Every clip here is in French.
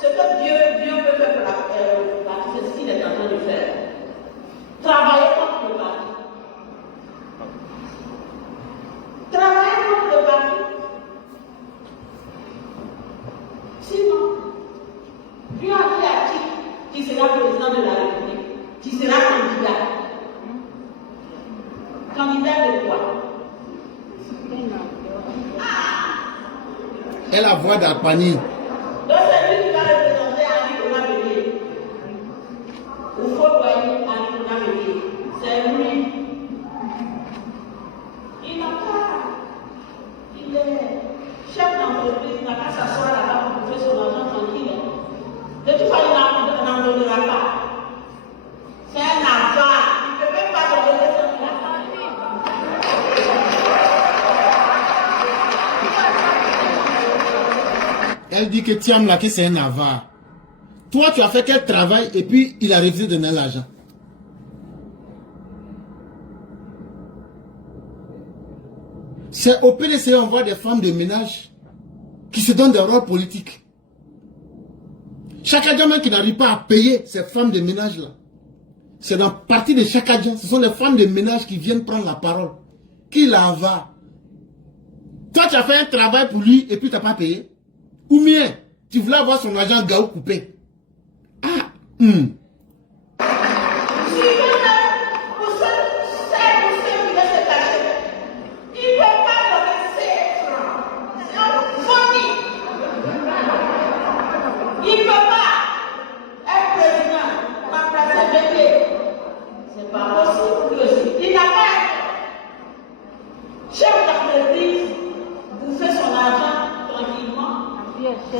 ce que Dieu peut faire pour la partie, c'est ce qu'il est en train de faire. Travailler contre le parti. Travailler contre le parti. Sinon, Dieu a dit à qui sera président de la République, qui sera candidat. Candidat de quoi? Et la voix d'Arpani. Donc c'est lui qui va représenter Annie Bélier. Ou faut voir Annie Bélier. C'est lui. Il n'a pas. Il est chef d'entreprise, il n'a qu'à s'asseoir là-bas pour faire son argent tranquille. De toute façon, il n'en donnera pas. C'est un avare. Il ne peut même pas donner son argent. Elle dit que Thiam là, que c'est un avare. Toi, tu as fait quel travail et puis il a refusé de donner l'argent. C'est au PDC, on voit des femmes de ménage qui se donnent des rôles politiques. Chaque adjoint qui n'arrive pas à payer ces femmes de ménage là. C'est dans la partie de chaque adjoint. Ce sont les femmes de ménage qui viennent prendre la parole. Qui la va. Toi, tu as fait un travail pour lui et puis tu n'as pas payé. Ou bien, tu voulais avoir son argent Gaou coupé. Ah,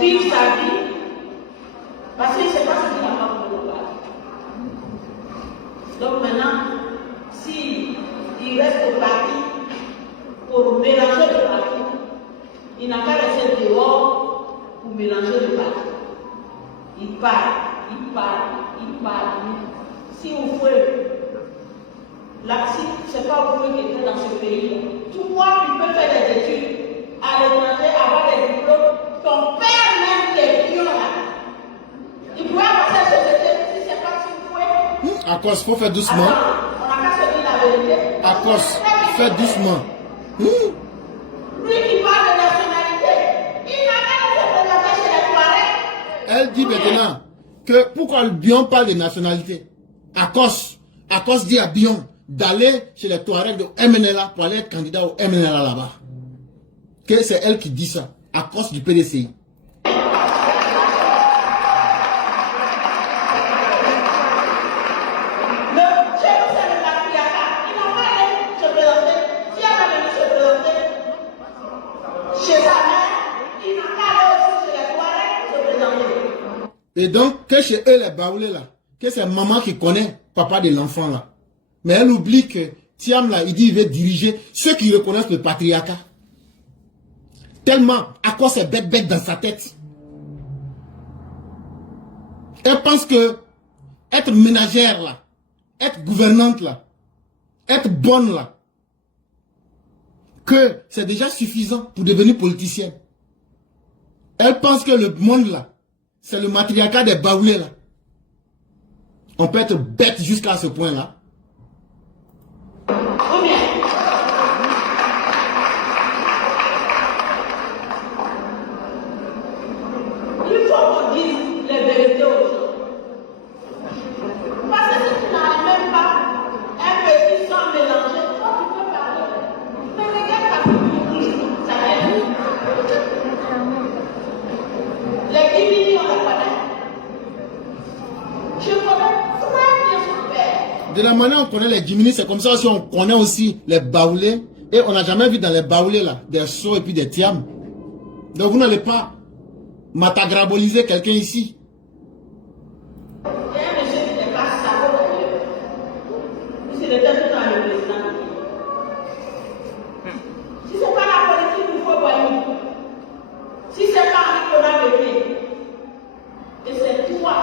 vivre sa vie, parce qu'il ne sait pas ce qu'il n'a pas pour le voir. Donc maintenant, s'il reste au parti pour mélanger le parti, il n'a qu'à rester dehors pour mélanger le parti. Il parle. Si vous pouvez, là, si ce n'est pas vous qui êtes dans ce pays, toi, tu peux faire des études à l'étranger, avoir des diplômes. Ton père même des pions là. Il pouvait avoir cette société si c'est pas si vous pouvez. Akos, il faut faire doucement. Attends, on n'a qu'à se dire la vérité. Akos, fais doucement. Lui qui parle de nationalité, il n'a qu'à se présenter chez les Touaregs. Elle dit maintenant que pourquoi le Bion parle de nationalité. Akos dit à Bion d'aller chez les Touaregs de MNLA pour aller être candidat au MNLA là-bas. Que c'est elle qui dit ça. À cause du PDCI. Et donc, que chez eux les baoulés là, que c'est maman qui connaît papa de l'enfant là. Mais elle oublie que Thiam là, il dit qu'il veut diriger ceux qui reconnaissent le patriarcat. Tellement, à quoi c'est bête dans sa tête. Elle pense que être ménagère là, être gouvernante là, être bonne là, que c'est déjà suffisant pour devenir politicienne. Elle pense que le monde là, c'est le matriarcat des baoulés là. On peut être bête jusqu'à ce point là. De la manière on connaît les Djimini, c'est comme ça aussi on connaît aussi les baoulés. Et on n'a jamais vu dans les baoulés là, des sauts et puis des tiams. Donc vous n'allez pas matagraboliser quelqu'un ici. Si c'est pas Nicolas Bélier, et c'est toi,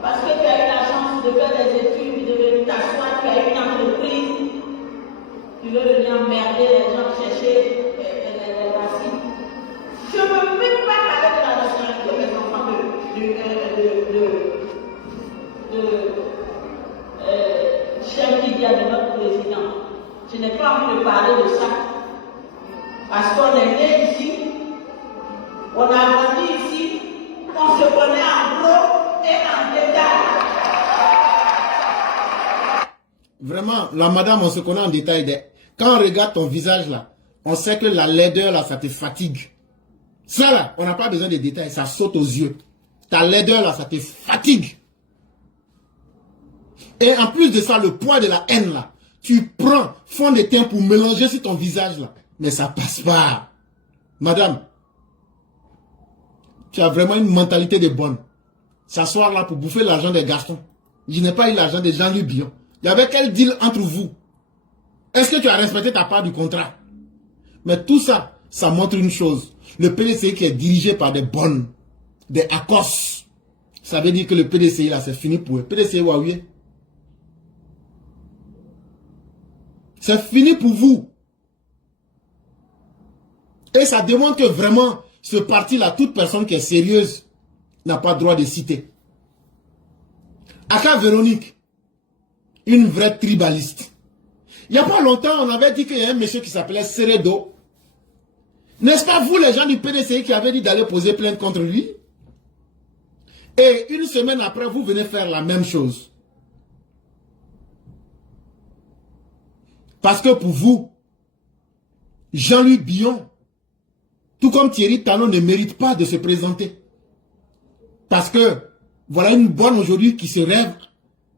parce que tu as eu la chance de faire des études, de venir t'asseoir, tu as eu une entreprise, tu veux venir emmerder les gens, chercher les racines. Je ne peux même pas parler de la nationalité. On a grandi ici, on se connaît en gros et en détail. Vraiment, la madame, on se connaît en détail. Quand on regarde ton visage là, on sait que la laideur là, ça te fatigue. Ça là, on n'a pas besoin de détails, ça saute aux yeux. Ta laideur là, ça te fatigue. Et en plus de ça, le poids de la haine là, tu prends fond de teint pour mélanger sur ton visage là. Mais ça passe pas. Madame, tu as vraiment une mentalité de bonne. S'asseoir là pour bouffer l'argent des garçons. Je n'ai pas eu l'argent de Jean-Louis Billon. Il y avait quel deal entre vous? Est-ce que tu as respecté ta part du contrat? Mais tout ça, ça montre une chose. Le PDCI qui est dirigé par des bonnes, des ACOS. Ça veut dire que le PDCI là, c'est fini pour eux. PDCI Huawei. C'est fini pour vous. Et ça démontre que vraiment, ce parti-là, toute personne qui est sérieuse n'a pas droit de citer. Aka Véronique, une vraie tribaliste. Il n'y a pas longtemps, on avait dit qu'il y a un monsieur qui s'appelait Seredo. N'est-ce pas vous, les gens du PDCI, qui avez dit d'aller poser plainte contre lui? Et une semaine après, vous venez faire la même chose. Parce que pour vous, Jean-Louis Billon, tout comme Thierry Talon, ne mérite pas de se présenter. Parce que voilà une bonne aujourd'hui qui se rêve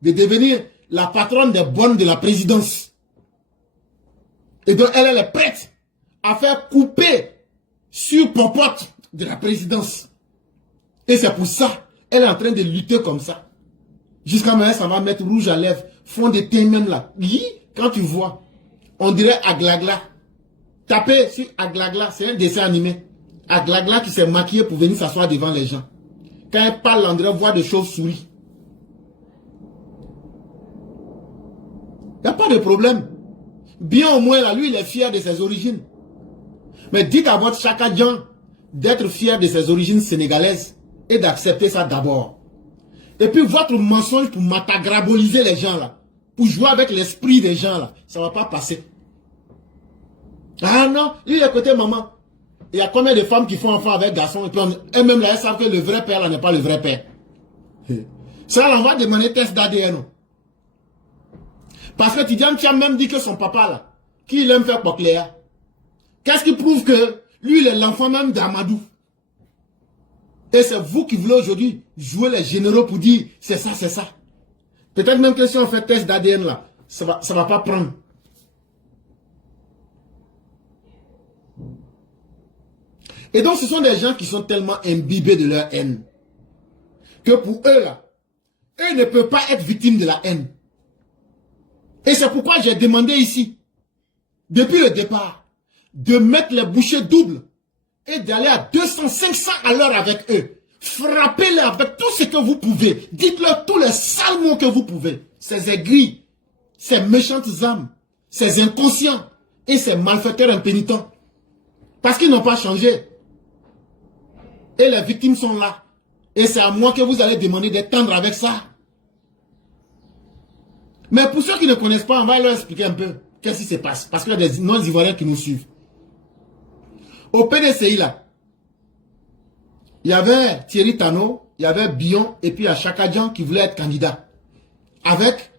de devenir la patronne des bonnes de la présidence. Et donc elle est prête à faire couper sur popote de la présidence. Et c'est pour ça, elle est en train de lutter comme ça. Jusqu'à maintenant, ça va mettre rouge à lèvres, fond de teint même là. Quand tu vois, on dirait Aglagla. Tapez sur Aglagla, c'est un dessin animé. Aglagla qui s'est maquillé pour venir s'asseoir devant les gens. Quand elle parle, on dirait voix de chauve-souris. Il n'y a pas de problème. Bien au moins, là, lui, il est fier de ses origines. Mais dites à votre Chaka Dian d'être fier de ses origines sénégalaises et d'accepter ça d'abord. Et puis votre mensonge pour matagraboliser les gens là, pour jouer avec l'esprit des gens là, ça ne va pas passer. Ah non, lui il est côté maman. Il y a combien de femmes qui font enfant avec garçons et puis elles-mêmes là, elles savent que le vrai père là n'est pas le vrai père. Ça là, on va demander test d'ADN. Parce que Tidiane Thiam même dit que son papa là, qui il aime faire Pocléa. Qu'est-ce qui prouve que lui il est l'enfant même d'Amadou? Et c'est vous qui voulez aujourd'hui jouer les généraux pour dire c'est ça, c'est ça. Peut-être même que si on fait test d'ADN là, ça va pas prendre. Et donc ce sont des gens qui sont tellement imbibés de leur haine que pour eux là, eux ne peuvent pas être victimes de la haine. Et c'est pourquoi j'ai demandé ici, depuis le départ, de mettre les bouchées doubles et d'aller à 200, 500 à l'heure avec eux. Frappez-les avec tout ce que vous pouvez. Dites-leur tous les sales mots que vous pouvez. Ces aigris, ces méchantes âmes, ces inconscients et ces malfaiteurs impénitents. Parce qu'ils n'ont pas changé. Et les victimes sont là. Et c'est à moi que vous allez demander d'être tendre avec ça. Mais pour ceux qui ne connaissent pas, on va leur expliquer un peu qu'est-ce qui se passe. Parce qu'il y a des non-ivoiriens qui nous suivent. Au PDCI là, il y avait Thierry Talon, il y avait Billon et puis il y a Chaka Dian qui voulait être candidat. Avec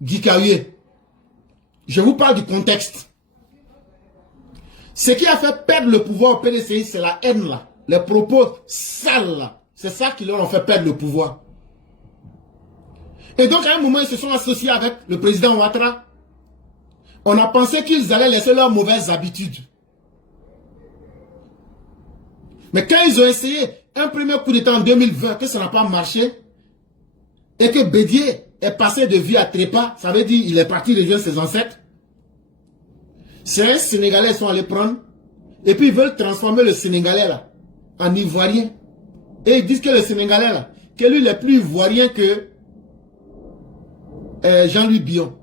Guy Kahué. Je vous parle du contexte. Ce qui a fait perdre le pouvoir au PDCI, c'est la haine là. Les propos sales là. C'est ça qui leur a fait perdre le pouvoir. Et donc à un moment, ils se sont associés avec le président Ouattara. On a pensé qu'ils allaient laisser leurs mauvaises habitudes. Mais quand ils ont essayé un premier coup d'État en 2020, que ça n'a pas marché, et que Bédier est passé de vie à trépas, ça veut dire qu'il est parti rejoindre ses ancêtres, ces Sénégalais sont allés prendre, et puis ils veulent transformer le Sénégalais là, en Ivoirien. Et ils disent que le Sénégalais là, que lui il est plus Ivoirien que Jean-Louis Billon.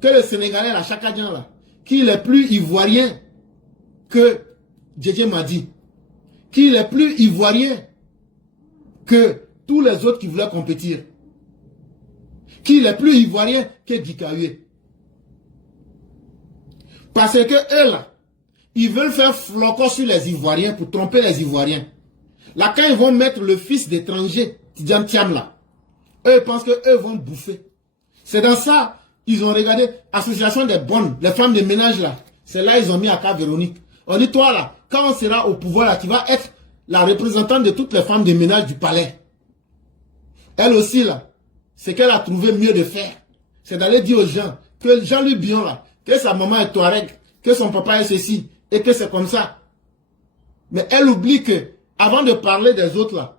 Que le Sénégalais là, Chaka Dian là, qu'il est plus Ivoirien que Djedje Madi. Qu'il est plus Ivoirien que tous les autres qui voulaient compétir. Qu'il est plus Ivoirien que Guy Kahué. Parce que eux là, ils veulent faire flocon sur les Ivoiriens pour tromper les Ivoiriens. Là, quand ils vont mettre le fils d'étranger, Tidjane Thiam là, eux pensent qu'eux vont bouffer. C'est dans ça, ils ont regardé Association des bonnes, les femmes de ménage là. C'est là ils ont mis à cas Véronique. On dit toi là, quand on sera au pouvoir là, tu vas être la représentante de toutes les femmes de ménage du palais. Elle aussi là, ce qu'elle a trouvé mieux de faire, c'est d'aller dire aux gens que Jean-Louis Billon là, que sa maman est Touareg, que son papa est ceci, et que c'est comme ça. Mais elle oublie que, avant de parler des autres là,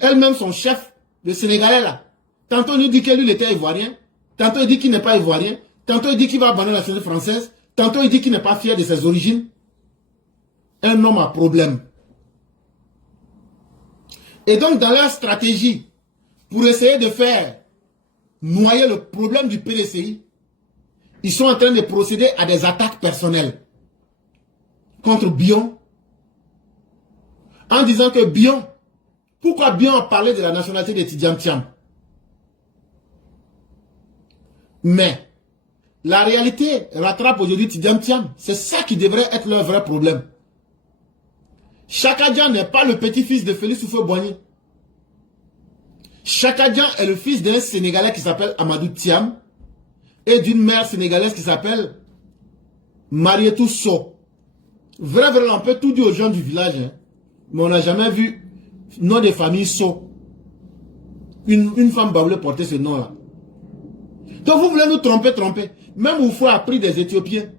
elle-même son chef, le Sénégalais là, tantôt il dit que lui il était ivoirien, tantôt il dit qu'il n'est pas ivoirien, tantôt il dit qu'il va abandonner la nationalité française, tantôt il dit qu'il n'est pas fier de ses origines. Un homme à problème. Et donc dans leur stratégie, pour essayer de faire noyer le problème du PDCI, ils sont en train de procéder à des attaques personnelles contre Billon, en disant que Billon, pourquoi Billon a parlé de la nationalité de Tidjane Thiam? Mais la réalité rattrape aujourd'hui Tidjane Thiam. C'est ça qui devrait être leur vrai problème. Chaka Dian n'est pas le petit-fils de Félix Houphouët-Boigny. Chaka Dian est le fils d'un Sénégalais qui s'appelle Amadou Thiam et d'une mère sénégalaise qui s'appelle Marietou So. Vrai, on peut tout dire aux gens du village, hein, mais on n'a jamais vu nom de famille So. Une femme va porter ce nom-là. Donc vous voulez nous tromper. Même Oufou a pris des Éthiopiens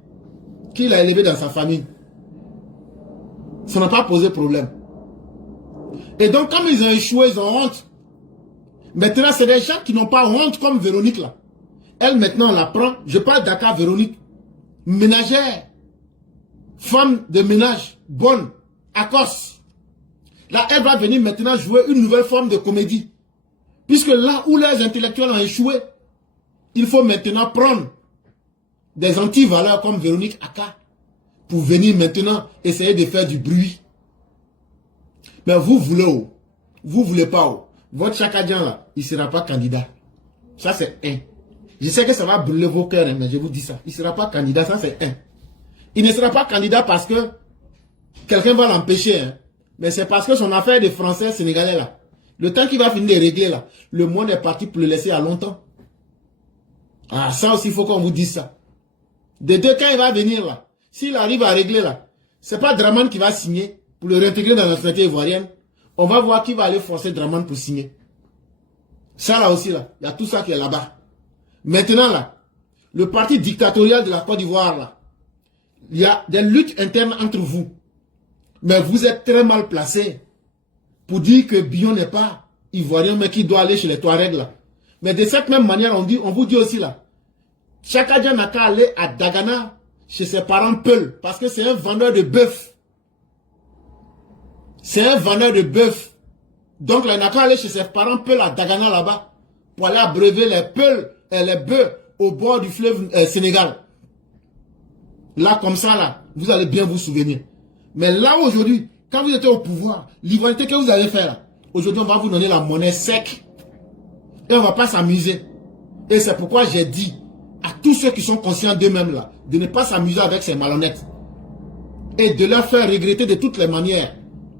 qu'il a élevés dans sa famille. Ça n'a pas posé problème. Et donc, comme ils ont échoué, ils ont honte. Maintenant, c'est des gens qui n'ont pas honte comme Véronique là. Elle, maintenant, on la prend. Je parle d'Aka Véronique. Ménagère. Femme de ménage. Bonne. Akos. Là, elle va venir maintenant jouer une nouvelle forme de comédie. Puisque là où les intellectuels ont échoué, il faut maintenant prendre des antivaleurs comme Véronique Aka pour venir maintenant essayer de faire du bruit. Mais vous voulez, vous voulez pas. Votre Chaka Dian là, il ne sera pas candidat. Ça c'est un. Je sais que ça va brûler vos cœurs, mais je vous dis ça. Il ne sera pas candidat, ça c'est un. Il ne sera pas candidat parce que quelqu'un va l'empêcher. Hein. Mais c'est parce que son affaire de français sénégalais là, le temps qu'il va finir de régler là, le monde est parti pour le laisser à longtemps. Ah, ça aussi, il faut qu'on vous dise ça. De deux, quand il va venir là, s'il arrive à régler là, c'est pas Draman qui va signer pour le réintégrer dans la société ivoirienne. On va voir qui va aller forcer Draman pour signer. Ça là aussi là, il y a tout ça qui est là-bas. Maintenant là, le parti dictatorial de la Côte d'Ivoire là, il y a des luttes internes entre vous. Mais vous êtes très mal placé pour dire que Billon n'est pas ivoirien mais qu'il doit aller chez les Touaregs là. Mais de cette même manière, on vous dit aussi là, Chaka Dian n'a qu'à aller à Dagana chez ses parents Peul, parce que c'est un vendeur de bœuf. C'est un vendeur de bœuf. Donc là, il n'a qu'à aller chez ses parents Peul à Dagana là-bas, pour aller abreuver les Peul et les bœufs au bord du fleuve Sénégal. Là, comme ça, là, vous allez bien vous souvenir. Mais là, aujourd'hui, quand vous étiez au pouvoir, l'ivoirité que vous avez fait là, aujourd'hui, on va vous donner la monnaie sec. Et on ne va pas s'amuser. Et c'est pourquoi j'ai dit à tous ceux qui sont conscients d'eux-mêmes là, de ne pas s'amuser avec ces malhonnêtes. Et de leur faire regretter de toutes les manières.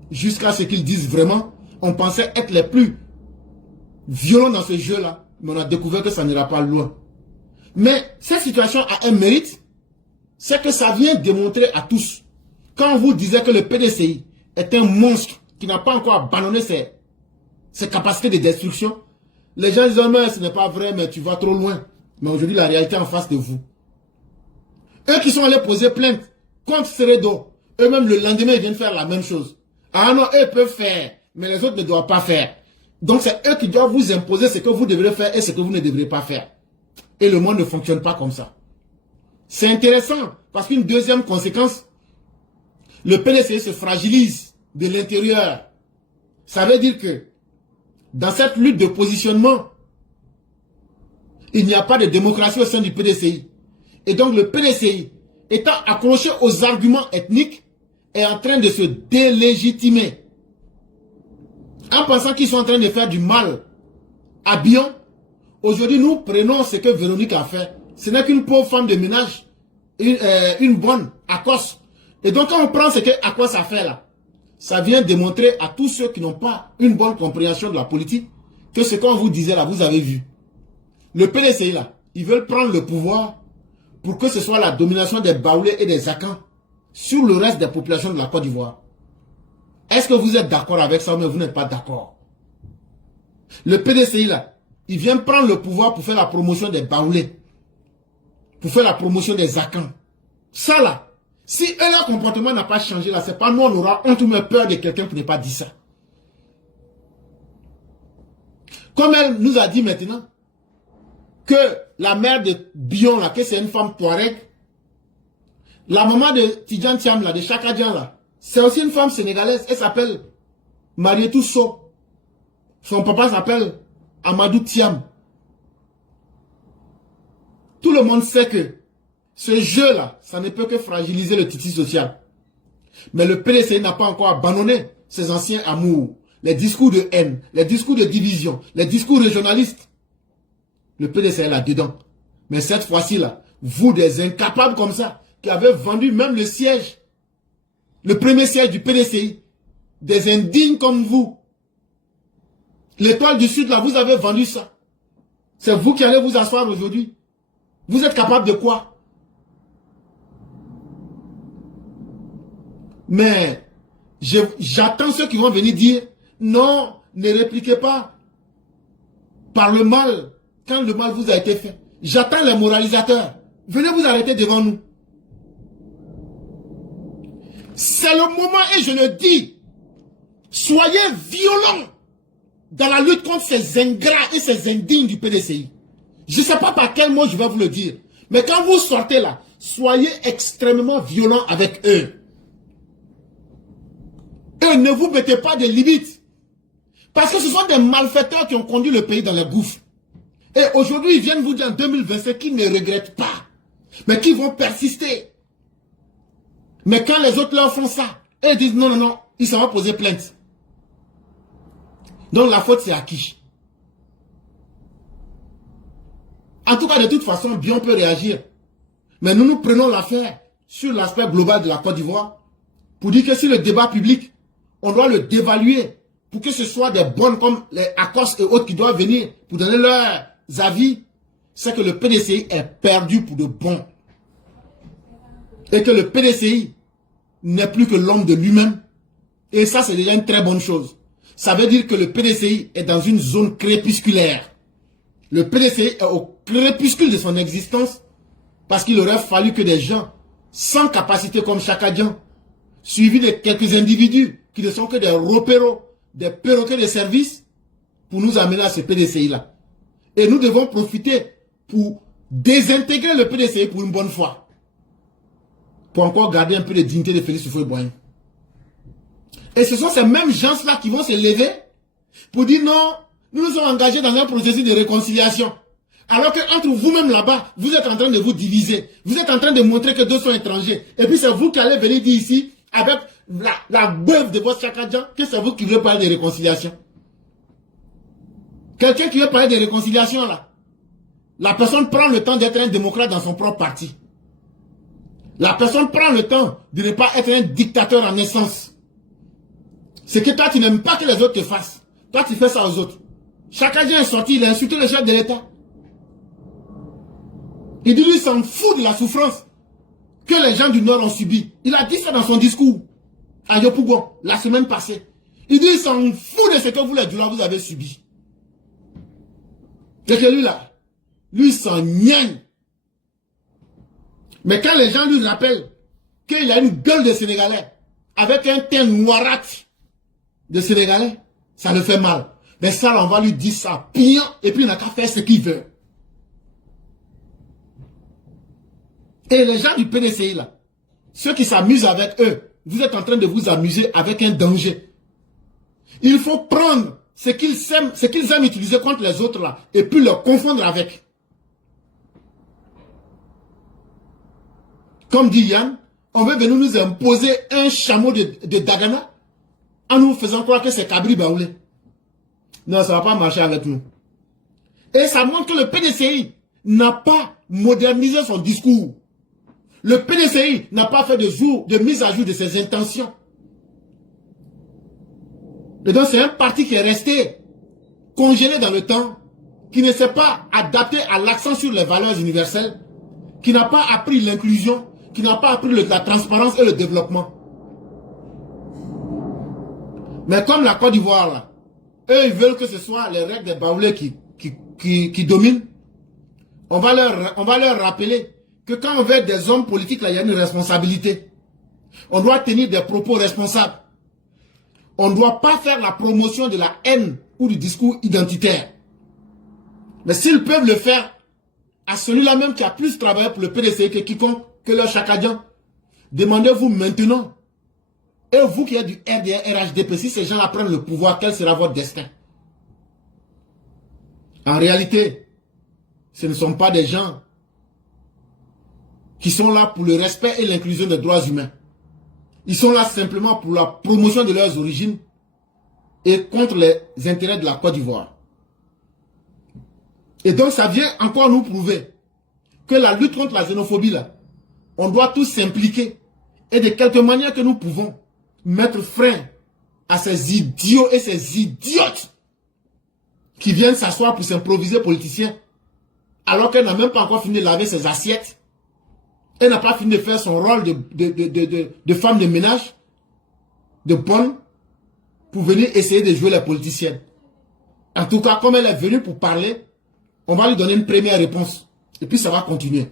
Jusqu'à ce qu'ils disent vraiment, on pensait être les plus violents dans ce jeu-là. Mais on a découvert que ça n'ira pas loin. Mais cette situation a un mérite. C'est que ça vient démontrer à tous. Quand on vous disait que le PDCI est un monstre qui n'a pas encore abandonné ses capacités de destruction, les gens disent, mais ce n'est pas vrai, mais tu vas trop loin. Mais aujourd'hui, la réalité est en face de vous. Eux qui sont allés poser plainte contre Seredo, eux-mêmes, le lendemain, ils viennent faire la même chose. Ah non, eux peuvent faire, mais les autres ne doivent pas faire. Donc, c'est eux qui doivent vous imposer ce que vous devrez faire et ce que vous ne devrez pas faire. Et le monde ne fonctionne pas comme ça. C'est intéressant, parce qu'une deuxième conséquence, le PDC se fragilise de l'intérieur. Ça veut dire que dans cette lutte de positionnement, il n'y a pas de démocratie au sein du PDCI. Et donc le PDCI, étant accroché aux arguments ethniques, est en train de se délégitimer. En pensant qu'ils sont en train de faire du mal à Billon, aujourd'hui nous prenons ce que Véronique a fait. Ce n'est qu'une pauvre femme de ménage, une bonne, Akos. Et donc quand on prend ce que Akos a fait là, ça vient démontrer à tous ceux qui n'ont pas une bonne compréhension de la politique que ce qu'on vous disait là, vous avez vu. Le PDCI là, ils veulent prendre le pouvoir pour que ce soit la domination des Baoulés et des Akans sur le reste des populations de la Côte d'Ivoire. Est-ce que vous êtes d'accord avec ça, mais vous n'êtes pas d'accord? Le PDCI là, il vient prendre le pouvoir pour faire la promotion des Baoulés, pour faire la promotion des Akans. Ça là, si eux, leur comportement n'a pas changé là, c'est pas nous, on aura honte ou même peur de quelqu'un qui n'ait pas dit ça. Comme elle nous a dit maintenant que la mère de Bion là, que c'est une femme Touareg, la maman de Tidjan Thiam là, de Chakadjan là, c'est aussi une femme sénégalaise, elle s'appelle Marietou So. Son papa s'appelle Amadou Thiam. Tout le monde sait que ce jeu-là, ça ne peut que fragiliser le tissu social. Mais le PDCI n'a pas encore abandonné ses anciens amours, les discours de haine, les discours de division, les discours régionalistes. Le PDCI est là-dedans. Mais cette fois-ci, là, vous des incapables comme ça, qui avez vendu même le siège, le premier siège du PDCI, des indignes comme vous, l'Étoile du Sud, là, vous avez vendu ça. C'est vous qui allez vous asseoir aujourd'hui. Vous êtes capable de quoi? Mais j'attends ceux qui vont venir dire non, ne répliquez pas par le mal quand le mal vous a été fait. J'attends les moralisateurs. Venez vous arrêter devant nous. C'est le moment et je le dis. Soyez violents dans la lutte contre ces ingrats et ces indignes du PDCI. Je ne sais pas par quel mot je vais vous le dire. Mais quand vous sortez là, soyez extrêmement violents avec eux. Et ne vous mettez pas de limites. Parce que ce sont des malfaiteurs qui ont conduit le pays dans les gouffres. Et aujourd'hui, ils viennent vous dire en 2027 qu'ils ne regrettent pas. Mais qu'ils vont persister. Mais quand les autres leur font ça, ils disent non, non, non, ils s'en vont poser plainte. Donc la faute c'est à qui? En tout cas, de toute façon, Bion peut réagir. Mais nous prenons l'affaire sur l'aspect global de la Côte d'Ivoire pour dire que si le débat public, on doit le dévaluer pour que ce soit des bonnes comme les ACOS et autres qui doivent venir pour donner leurs avis, c'est que le PDCI est perdu pour de bon. Et que le PDCI n'est plus que l'homme de lui-même. Et ça, c'est déjà une très bonne chose. Ça veut dire que le PDCI est dans une zone crépusculaire. Le PDCI est au crépuscule de son existence parce qu'il aurait fallu que des gens sans capacité comme Chakadjan, suivis de quelques individus qui ne sont que des repéros, des perroquets de service, pour nous amener à ce PDCI-là. Et nous devons profiter pour désintégrer le PDCI pour une bonne fois. Pour encore garder un peu de dignité de Félix Houphouët-Boigny. Et ce sont ces mêmes gens-là qui vont se lever pour dire non, nous nous sommes engagés dans un processus de réconciliation. Alors que entre vous-même là-bas, vous êtes en train de vous diviser. Vous êtes en train de montrer que d'autres sont étrangers. Et puis c'est vous qui allez venir dire ici, avec la beuve de votre Chakadjan, que c'est vous qui voulez parler de réconciliation. Quelqu'un qui veut parler de réconciliation là, la personne prend le temps d'être un démocrate dans son propre parti. La personne prend le temps de ne pas être un dictateur en naissance. C'est que toi tu n'aimes pas que les autres te fassent. Toi tu fais ça aux autres. Chakadjan est sorti, il a insulté le chef de l'État. Il dit lui s'en fout de la souffrance que les gens du Nord ont subi. Il a dit ça dans son discours à Yopougon la semaine passée. Il dit il s'en fout de ce que vous les Dioula vous avez subi. C'est que lui là, lui s'en niagne. Mais quand les gens lui rappellent qu'il a une gueule de Sénégalais avec un teint noirâtre de Sénégalais, ça le fait mal. Mais ça, on va lui dire ça bien et puis il n'a qu'à faire ce qu'il veut. Et les gens du PDCI là, ceux qui s'amusent avec eux, vous êtes en train de vous amuser avec un danger. Il faut prendre ce qu'ils aiment utiliser contre les autres là, et puis le confondre avec. Comme dit Yann, on veut venir nous imposer un chameau de Dagana en nous faisant croire que c'est Kabri Baoulé. Non, ça ne va pas marcher avec nous. Et ça montre que le PDCI n'a pas modernisé son discours. Le PDCI n'a pas fait de mise à jour de ses intentions. Et donc c'est un parti qui est resté congelé dans le temps, qui ne s'est pas adapté à l'accent sur les valeurs universelles, qui n'a pas appris l'inclusion, qui n'a pas appris la transparence et le développement. Mais comme la Côte d'Ivoire, là, eux, ils veulent que ce soit les règles des Baoulés qui dominent. On va leur rappeler que quand on veut être des hommes politiques, là, il y a une responsabilité. On doit tenir des propos responsables. On ne doit pas faire la promotion de la haine ou du discours identitaire. Mais s'ils peuvent le faire à celui-là même qui a plus travaillé pour le PDC que quiconque, que leur Chakadjan, demandez-vous maintenant, et vous qui êtes du RDR, RHDP, si ces gens-là prennent le pouvoir, quel sera votre destin? En réalité, ce ne sont pas des gens qui sont là pour le respect et l'inclusion des droits humains. Ils sont là simplement pour la promotion de leurs origines et contre les intérêts de la Côte d'Ivoire. Et donc ça vient encore nous prouver que la lutte contre la xénophobie, là, on doit tous s'impliquer et de quelque manière que nous pouvons mettre frein à ces idiots et ces idiotes qui viennent s'asseoir pour s'improviser politiciens alors qu'elle n'a même pas encore fini de laver ses assiettes. Elle n'a pas fini de faire son rôle de femme de ménage, de bonne, pour venir essayer de jouer la politicienne. En tout cas, comme elle est venue pour parler, on va lui donner une première réponse. Et puis ça va continuer.